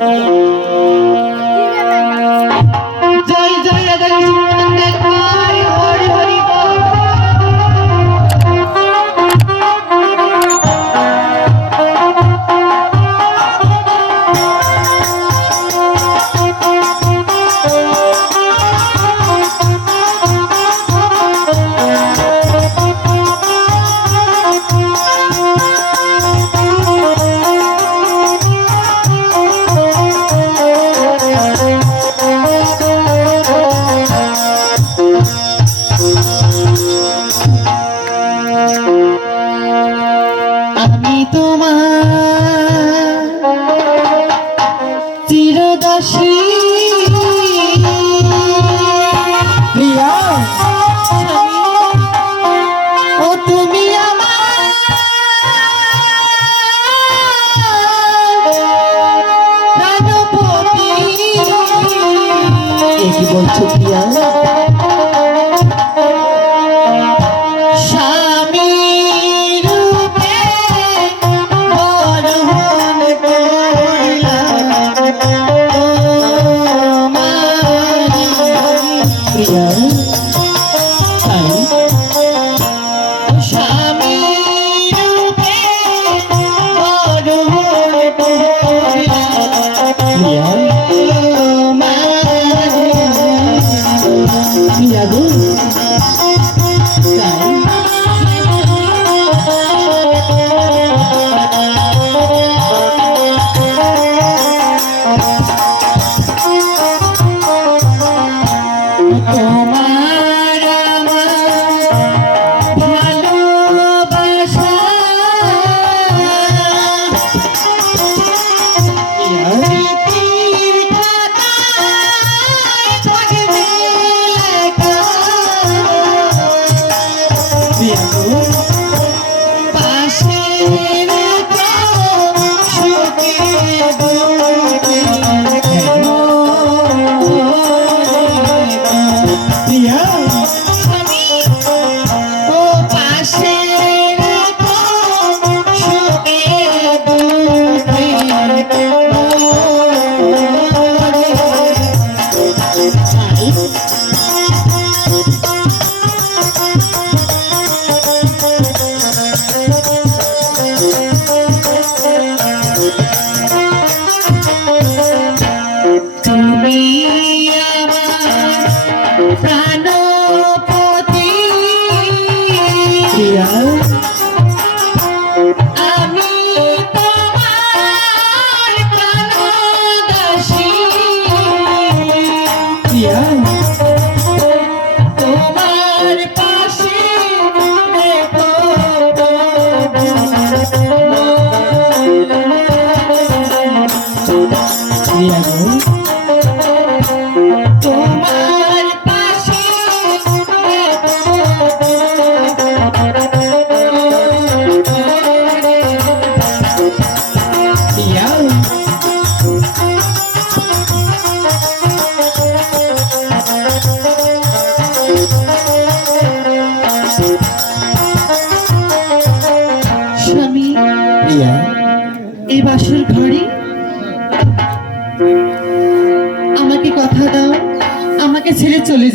Música বলছো প্রিয়া?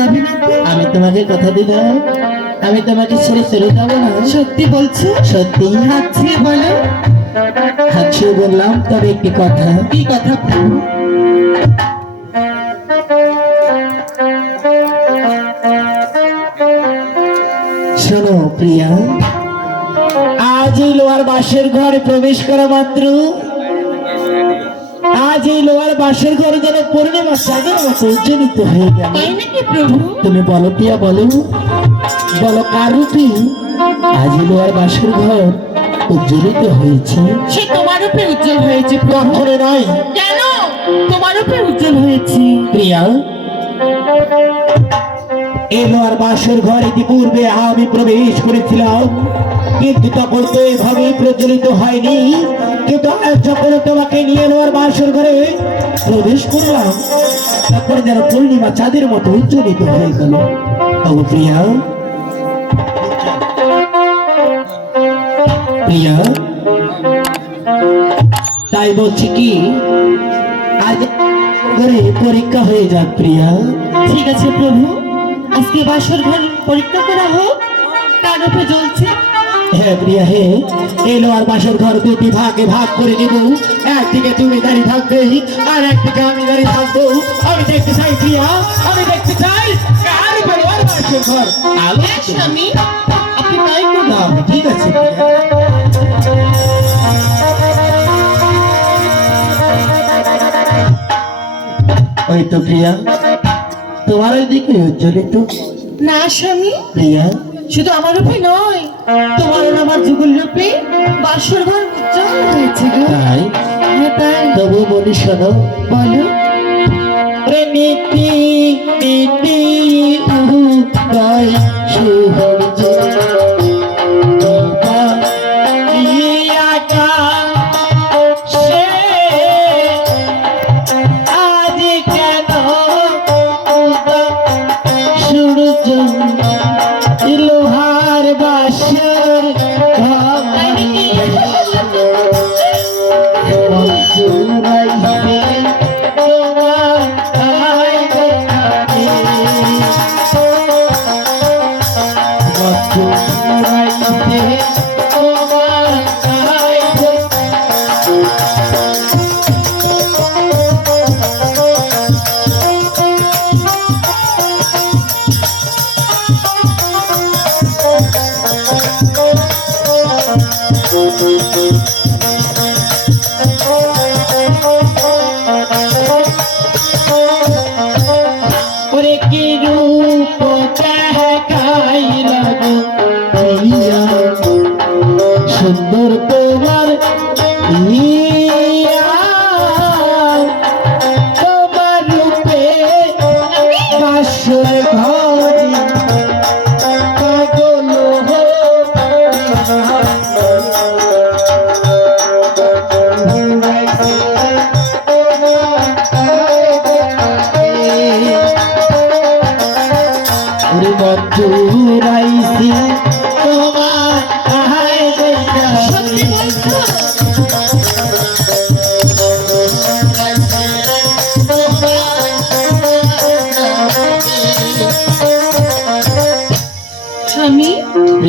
যাবে আমি তোমাকে কথা দিলাম আমি তোমাকে ছেড়ে চলে যাব না। সত্যি বলছো? সত্যি। হাত ছেড়ে বলো। হাতছে বললাম তবে একটি কথা। কি কথা? শোনো প্রিয়া। আজ এই লোহার বাসের ঘরে প্রবেশ করা মাত্র। আজ এই লোহার বাসের ঘরে যেন পূর্ণিমা সাগর মতো উজ্জ্বলিত হয়ে গেল। প্রভু? তুমি বলো প্রিয়া বলো। বলো কার রূপে আজ এই লোহার বাসের ঘর উজ্জ্বলিত হয়েছে? সে তোমার রূপে উজ্জ্বল হয়েছে কখনো নয়। কেন? তোমার রূপে উজ্জ্বল হয়েছে। প্রিয়া এলো আর বাসর ঘর ইতিপূর্বে আমি প্রবেশ করেছিলাম। কিন্তু তখন তো এভাবে প্রচলিত হয়নি। কিন্তু যখন তোমাকে নিয়ে আর বাসর ঘরে প্রবেশ করলাম, তখন যেন পূর্ণিমা চাঁদের মতো উজ্জ্বলিত হয়ে গেল। তবু প্রিয়া। প্রিয়া। তাই বলছি কি, আজ পরীক্ষা হয়ে যাক প্রিয়া। ঠিক আছে প্রভু। আজকে বাসর ঘর পরীক্ষা করা হোক কার উপরে জ্বলছে। হ্যাঁ প্রিয়া হে এলো আর বাসর ঘর দুটি ভাগে ভাগ করে দেব একদিকে তুমি দাঁড়িয়ে থাকবে আর একদিকে আমি দাঁড়িয়ে থাকব। আমি দেখতে চাই প্রিয়া আমি দেখতে চাই কার উপরে বাসর ঘর। আলো হ্যাঁ, স্বামী আপনি তাই করুন। না, ঠিক আছে ওই তো প্রিয়া তোমার ওই দিকে উজ্জ্বলিত না স্বামী। প্রিয়া শুধু আমার রূপে নয় তোমার আমার যুগল রূপে বাসর ঘর উজ্জ্বল হয়েছে গো। তাই? হ্যাঁ তাই। তবু বলি শোনো। বলো। রে নীতি নীতি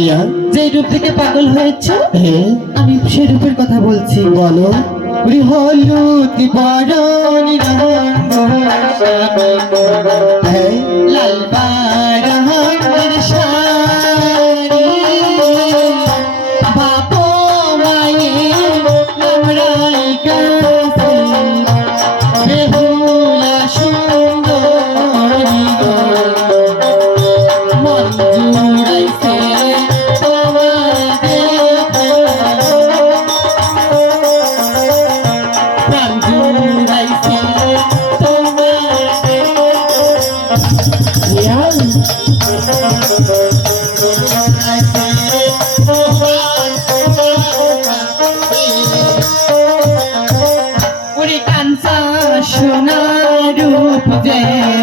প্রিয়া যে রূপ থেকে পাগল হয়েছে? হ্যাঁ আমি সে রূপের কথা বলছি। বলো। হলুদ বরণ লাল বারহানের সোনার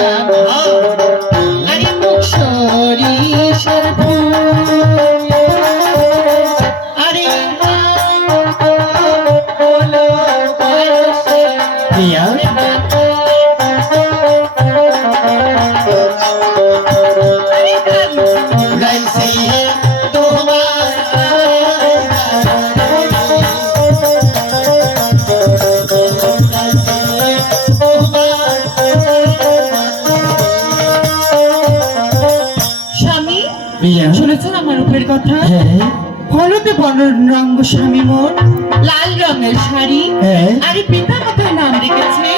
Uh -huh. রূপের কথা? হ্যাঁ। হলুদে বর্ণ স্বামী মোর লাল রঙের শাড়ি হ্যাঁ। আরে পিতা মাতার নাম রেখেছে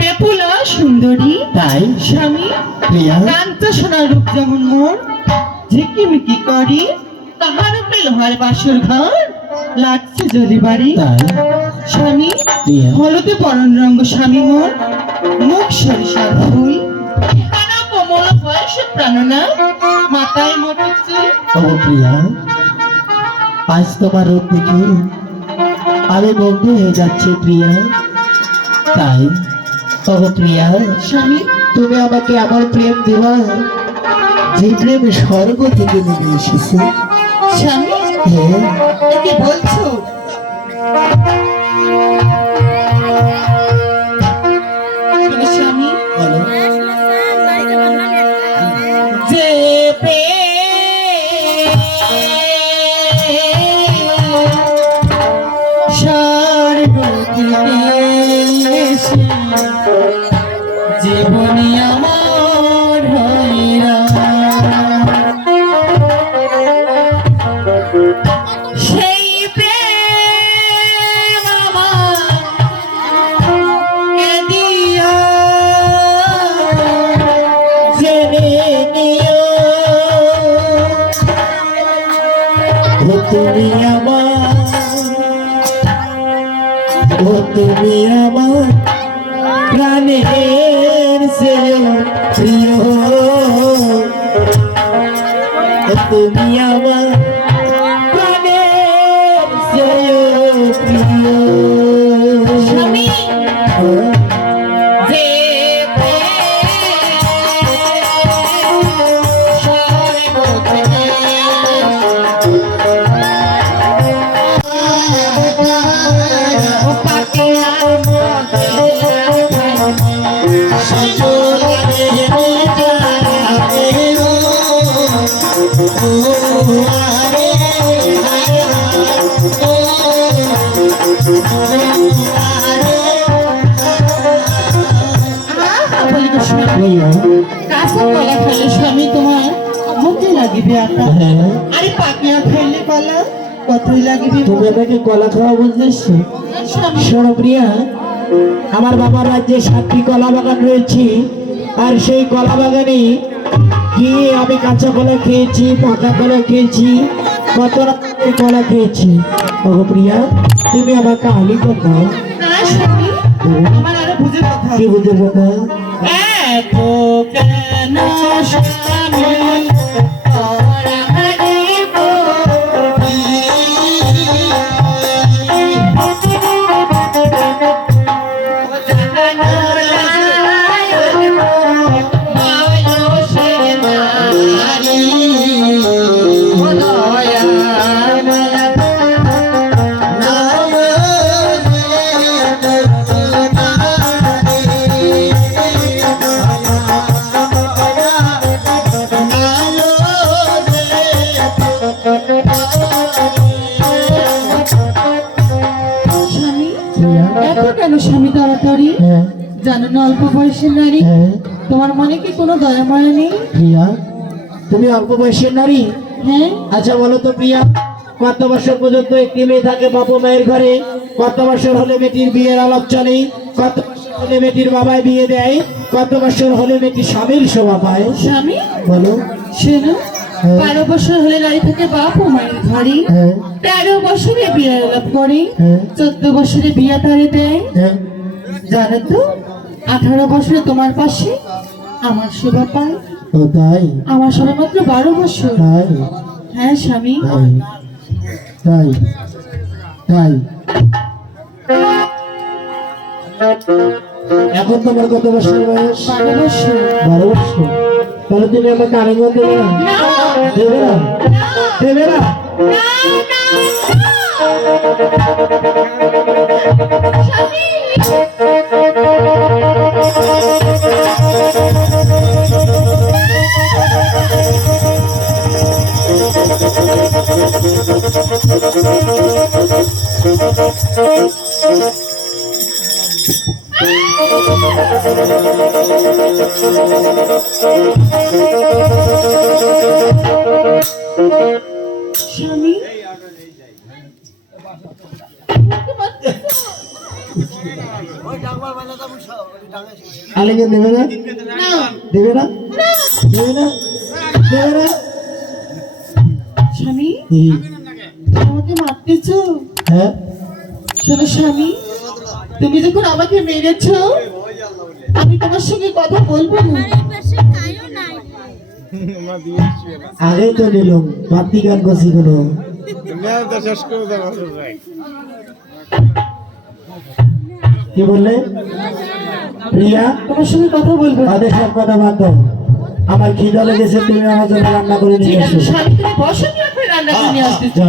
বেপুলা সুন্দরী তাই? স্বামী। কান্ত সোনার রূপ যেমন মোর ঝিকিমিকি করি তাহার উপরে লোহার বাসর ঘর লাগছে বাড়ি। স্বামী হলুদে বরণ রঙ্গ স্বামী মোর মুখ সরিষার ফুল। কানা কোমল বয়স প্রাণনা মাথায় চুল ও প্রিয়া আজ তোমার রূপ দেখে আমি মুগ্ধ হয়ে যাচ্ছি প্রিয়া। তাই ও প্রিয়া স্বামী তুমি আমাকে আমার প্রেম দেওয়া যে প্রেম স্বর্গ থেকে নেমে এসেছে। স্বামী কি বলছো? স্বামী বলো তুমি আমার ও তুমি আমার প্রাণের সে প্রিয় তুমি আমার প্রিয় কাঁচা কলা খেলে স্বামী তোমার। মুখে লাগিবে আটা। হ্যাঁ। আরে পাকিয়া খেললে কলা কতই লাগিবে তুমি আমাকে কলা খাওয়া বুঝতেছো স্বামী। আমার বাবার রাজ্যে সাতটি কলা বাগান রয়েছে আর সেই কলা বাগানে গিয়ে আমি কাঁচা কলা খেয়েছি পাকা কলা খেয়েছি কত রকমের কলা খেয়েছি। প্রিয়া তুমি আমাকে আলি দাও। আমার বুঝে কথা। কি বুঝে কথা? এত কেন স্বামী অল্প বয়সের নারী? হ্যাঁ। তোমার মনে কি কোনো দয়া মায়া নেই? প্রিয়া তুমি অল্প বয়সের নারী? হ্যাঁ। আচ্ছা বলো তো প্রিয়া কত বছর পর্যন্ত একটি মেয়ে থাকে বাবা মায়ের ঘরে? কত বছর হলে মেয়েটির বিয়ের আলাপ চলে? কত হলে মেয়েটির বাবায় বিয়ে দেয়? কত বছর হলে মেয়েটি স্বামীর শোভা পায়? স্বামী? বলো। শোনো হ্যাঁ। বারো বছর হলে নারী থেকে বাপ ও মায়ের ঘরে। হ্যাঁ। তেরো বছরে বিয়ে লাভ করে। চোদ্দ বছরে বিয়ে তারে দেয়। জানো তো? আঠারো বছরে তোমার পাশে আমার শোভা পায়। ও তাই? আমার সবে মাত্র বারো বছর। তাই? হ্যাঁ স্বামী। তাই? তাই? তাই? এখন তোমার কত বছর বয়স? বারো বছর। বারো বছর। তাহলে তুমি আমাকে আরেকবার দেবে না? দেবে না? দেবে না। স্বামী আলেকে দেবে না? না। দেবে না। দেবে না? দেবে না? স্বামী? আমাকে মারতেছ? হ্যাঁ। শোনো স্বামী তুমি যখন আমাকে মেরেছ আমি তোমার সঙ্গে কথা বলব না। আগে তো নিলাম বাতি গান করছি কোনো। কি বললে? প্রিয়া তোমার সঙ্গে কথা বলব সব কথা বাদ দাও। আমার খিদা লেগেছে তুমি আমার জন্য রান্না করে নিয়ে এসো। রান্না করে নিয়ে আসতেছি।